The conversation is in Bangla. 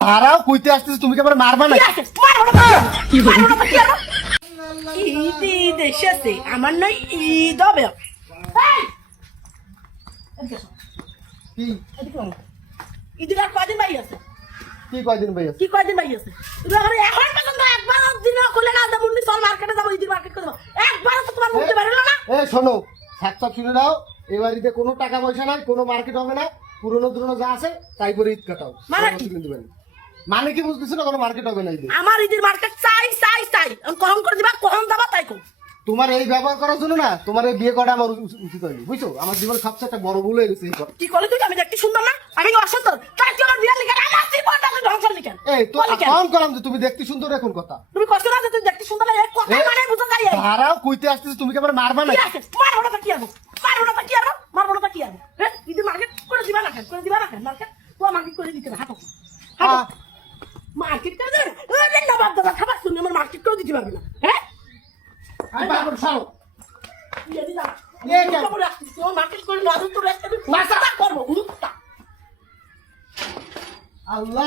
হারাও কইতে আসতেছ তুমি কি আমার মারবা না? ঈদ ঈদ এসেছে আমার নয় ঈদ হবে। কি ঈদের আর কয়দিন বাকি আছে? কি কয়দিন ভাই আছে? কি কয়দিন বাকি আছে? তুমি এখন পর্যন্ত একবার দিন খুলে না দেবো, চল মার্কেটে যাবো, ঈদের মার্কেট করে দেবো, একবারও তো তোমার মুখতে পারলো না। এ শোনো, সব শুনে দাও, এই বাড়িতে কোনো টাকা পয়সা নাই, কোনো মার্কেট হবে না, পুরনো দুরনো যা আছে তাই করে ঈদ কাটাও। মানে কি? মানে কি বুঝতেছো না? কোনো মার্কেট হবে না ঈদে। আমার ঈদের মার্কেট চাই চাই চাই, কখন করে দিবা, কখন দাবা তাই কো। তোমার এই ব্যবহার করার জন্য না তোমার এই বিয়ে করা আমার উচিত হয়নি, বুঝছো? আমার জীবনের সবচেয়ে একটা বড় ভুল হয়ে গেছে এই কথা। কি করলে তুই? আমি দেখতে সুন্দর না? আমি কি অসুন্দর? তাই তুই আমার বিয়ার লিখে আমার জীবনটা তুই ধ্বংস লিখেন। এই তো কম করলাম যে তুমি দেখতে সুন্দর, এখন কথা তুমি কষ্ট না যে তুই দেখতে সুন্দর না, এই কথা মানে বুঝা যায়। হারাও কইতে আসতেছ তুমি কি আমার মারবা না? কি আছে? মারবো না তো কি হবে? মারবো না তো কি হবে? মারবো না তো কি হবে? হ্যাঁ, ঈদের মার্কেট করে দিবা না কেন? করে দিবা না কেন মার্কেট? তো মার্কেট করে দিতে না, হাঁটো হাঁটো। মার্কেট করে দেবে? ওরে না বাদ দাদা, খাবার শুনে আমার মার্কেট করে দিতে পারবে না। হ্যাঁ, আমি পারবো না, ছাড়ো। ইয়ে দিলা এই কেন? মার্কেট করে না তো রেস্ট করবো। আল্লাহ